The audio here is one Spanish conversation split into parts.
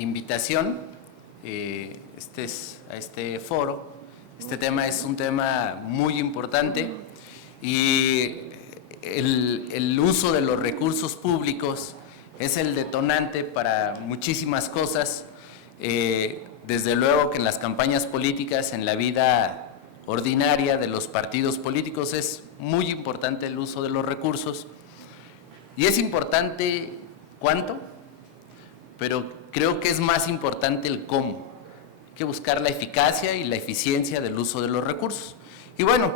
invitación a este foro. Este tema es un tema muy importante y el uso de los recursos públicos es el detonante para muchísimas cosas, desde luego que en las campañas políticas, en la vida ordinaria de los partidos políticos es muy importante el uso de los recursos y es importante cuánto, pero creo que es más importante el cómo. Hay que buscar la eficacia y la eficiencia del uso de los recursos. Y bueno,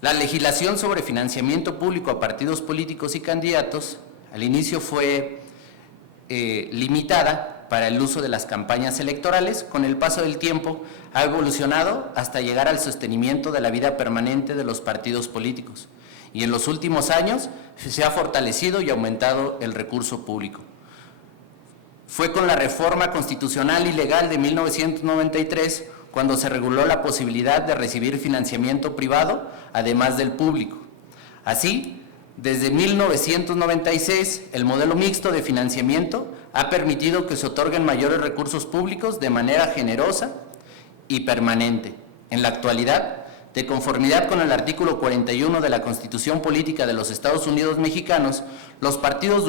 la legislación sobre financiamiento público a partidos políticos y candidatos al inicio fue limitada para el uso de las campañas electorales. Con el paso del tiempo ha evolucionado hasta llegar al sostenimiento de la vida permanente de los partidos políticos. Y en los últimos años se ha fortalecido y aumentado el recurso público. Fue con la reforma constitucional y legal de 1993 cuando se reguló la posibilidad de recibir financiamiento privado, además del público. Así, desde 1996, el modelo mixto de financiamiento ha permitido que se otorguen mayores recursos públicos de manera generosa y permanente. En la actualidad, de conformidad con el artículo 41 de la Constitución Política de los Estados Unidos Mexicanos, los partidos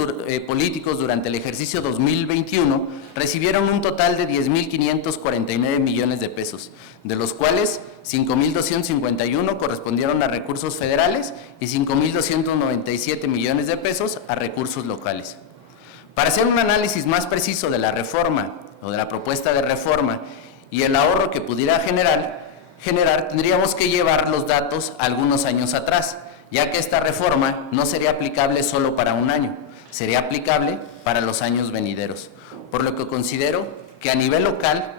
políticos durante el ejercicio 2021 recibieron un total de 10.549 millones de pesos, de los cuales 5.251 correspondieron a recursos federales y 5.297 millones de pesos a recursos locales. Para hacer un análisis más preciso de la reforma o de la propuesta de reforma y el ahorro que pudiera generar, tendríamos que llevar los datos algunos años atrás, ya que esta reforma no sería aplicable solo para un año, sería aplicable para los años venideros, por lo que considero que a nivel local,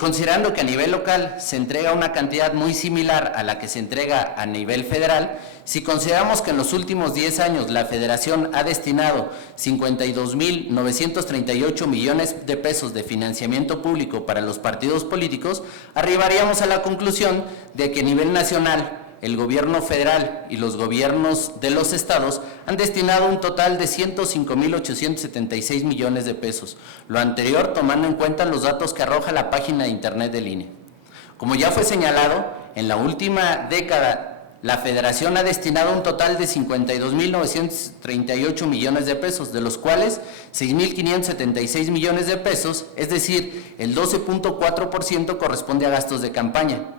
considerando que a nivel local se entrega una cantidad muy similar a la que se entrega a nivel federal, si consideramos que en los últimos 10 años la Federación ha destinado 52.938 millones de pesos de financiamiento público para los partidos políticos, arribaríamos a la conclusión de que a nivel nacional el gobierno federal y los gobiernos de los estados han destinado un total de 105.876 millones de pesos, lo anterior tomando en cuenta los datos que arroja la página de internet del INE. Como ya fue señalado, en la última década la Federación ha destinado un total de 52.938 millones de pesos, de los cuales 6.576 millones de pesos, es decir, el 12.4% corresponde a gastos de campaña.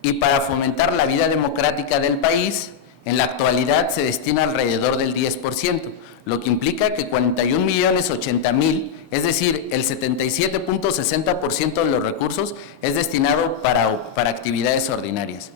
Y para fomentar la vida democrática del país, en la actualidad se destina alrededor del 10%, lo que implica que 41.080.000, es decir, el 77.60% de los recursos es destinado para actividades ordinarias.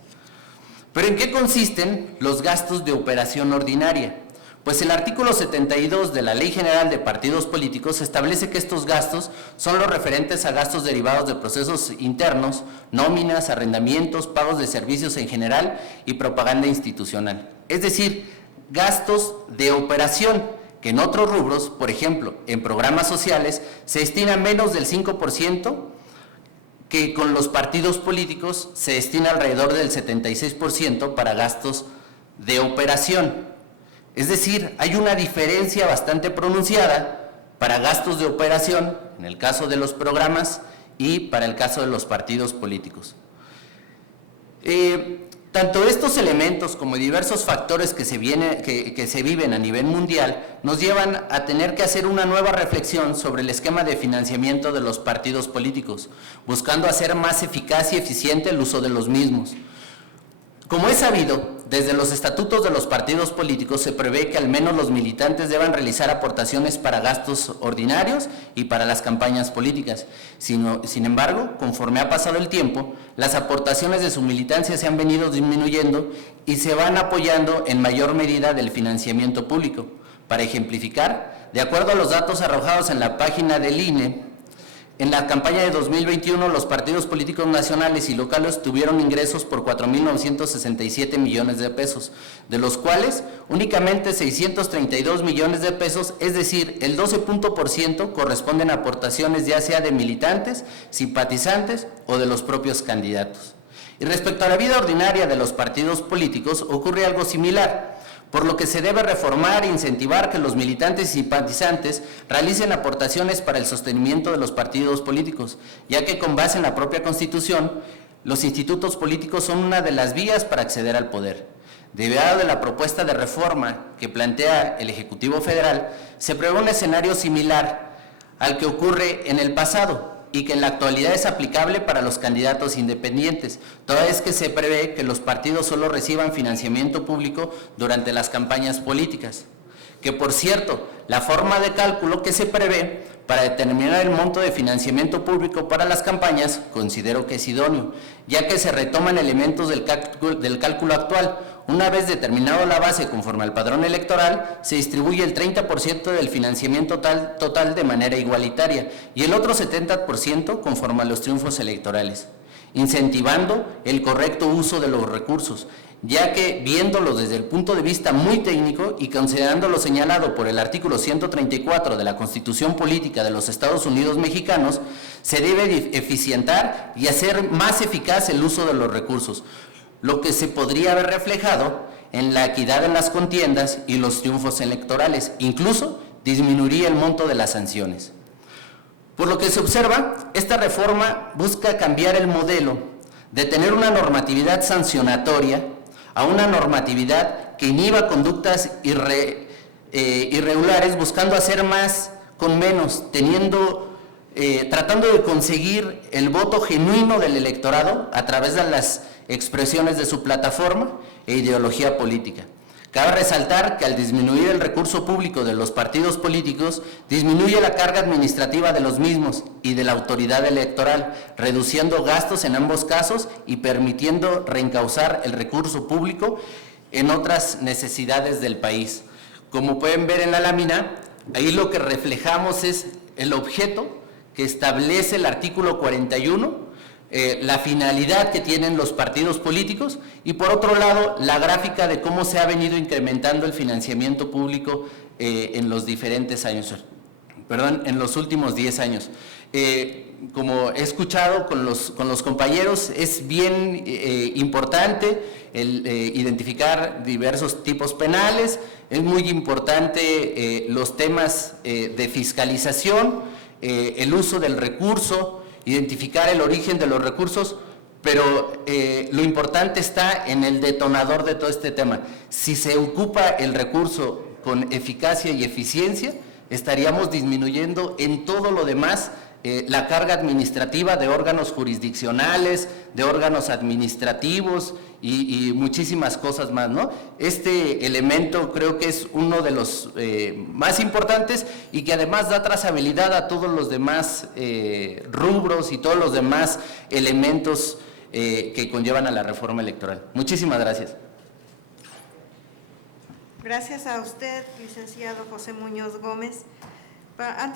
¿Pero en qué consisten los gastos de operación ordinaria? Pues el artículo 72 de la Ley General de Partidos Políticos establece que estos gastos son los referentes a gastos derivados de procesos internos, nóminas, arrendamientos, pagos de servicios en general y propaganda institucional. Es decir, gastos de operación, que en otros rubros, por ejemplo, en programas sociales, se destina menos del 5%, que con los partidos políticos se destina alrededor del 76% para gastos de operación. Es decir, hay una diferencia bastante pronunciada para gastos de operación, en el caso de los programas y para el caso de los partidos políticos. Tanto estos elementos como diversos factores que se viven a nivel mundial nos llevan a tener que hacer una nueva reflexión sobre el esquema de financiamiento de los partidos políticos, buscando hacer más eficaz y eficiente el uso de los mismos. Como es sabido, desde los estatutos de los partidos políticos se prevé que al menos los militantes deban realizar aportaciones para gastos ordinarios y para las campañas políticas. Sin embargo, conforme ha pasado el tiempo, las aportaciones de su militancia se han venido disminuyendo y se van apoyando en mayor medida del financiamiento público. Para ejemplificar, de acuerdo a los datos arrojados en la página del INE, en la campaña de 2021, los partidos políticos nacionales y locales tuvieron ingresos por 4.967 millones de pesos, de los cuales únicamente 632 millones de pesos, es decir, el 12% corresponden a aportaciones ya sea de militantes, simpatizantes o de los propios candidatos. Y respecto a la vida ordinaria de los partidos políticos, ocurre algo similar, por lo que se debe reformar e incentivar que los militantes y simpatizantes realicen aportaciones para el sostenimiento de los partidos políticos, ya que con base en la propia Constitución, los institutos políticos son una de las vías para acceder al poder. Derivado de la propuesta de reforma que plantea el Ejecutivo Federal, se prevé un escenario similar al que ocurre en el pasado y que en la actualidad es aplicable para los candidatos independientes, toda vez que se prevé que los partidos solo reciban financiamiento público durante las campañas políticas. Que, por cierto, la forma de cálculo que se prevé para determinar el monto de financiamiento público para las campañas considero que es idóneo, ya que se retoman elementos del cálculo actual. Una vez determinado la base conforme al padrón electoral, se distribuye el 30% del financiamiento total de manera igualitaria y el otro 70% conforme a los triunfos electorales, incentivando el correcto uso de los recursos, ya que viéndolo desde el punto de vista muy técnico y considerando lo señalado por el artículo 134 de la Constitución Política de los Estados Unidos Mexicanos, se debe eficientar y hacer más eficaz el uso de los recursos, lo que se podría haber reflejado en la equidad en las contiendas y los triunfos electorales, incluso disminuiría el monto de las sanciones. Por lo que se observa, esta reforma busca cambiar el modelo de tener una normatividad sancionatoria a una normatividad que inhiba conductas irregulares, buscando hacer más con menos, tratando de conseguir el voto genuino del electorado a través de las expresiones de su plataforma e ideología política. Cabe resaltar que al disminuir el recurso público de los partidos políticos, disminuye la carga administrativa de los mismos y de la autoridad electoral, reduciendo gastos en ambos casos y permitiendo reencauzar el recurso público en otras necesidades del país. Como pueden ver en la lámina, ahí lo que reflejamos es el objeto que establece el artículo 41, la finalidad que tienen los partidos políticos y por otro lado la gráfica de cómo se ha venido incrementando el financiamiento público en los diferentes años, en los últimos 10 años. Como he escuchado con los compañeros, es bien importante el identificar diversos tipos penales, es muy importante los temas de fiscalización, el uso del recurso, identificar el origen de los recursos, pero lo importante está en el detonador de todo este tema. Si se ocupa el recurso con eficacia y eficiencia, estaríamos disminuyendo en todo lo demás la carga administrativa de órganos jurisdiccionales, de órganos administrativos y muchísimas cosas más, ¿no? Este elemento creo que es uno de los más importantes y que además da trazabilidad a todos los demás rubros y todos los demás elementos que conllevan a la reforma electoral. Muchísimas gracias. Gracias a usted, licenciado José Muñoz Gómez. Antes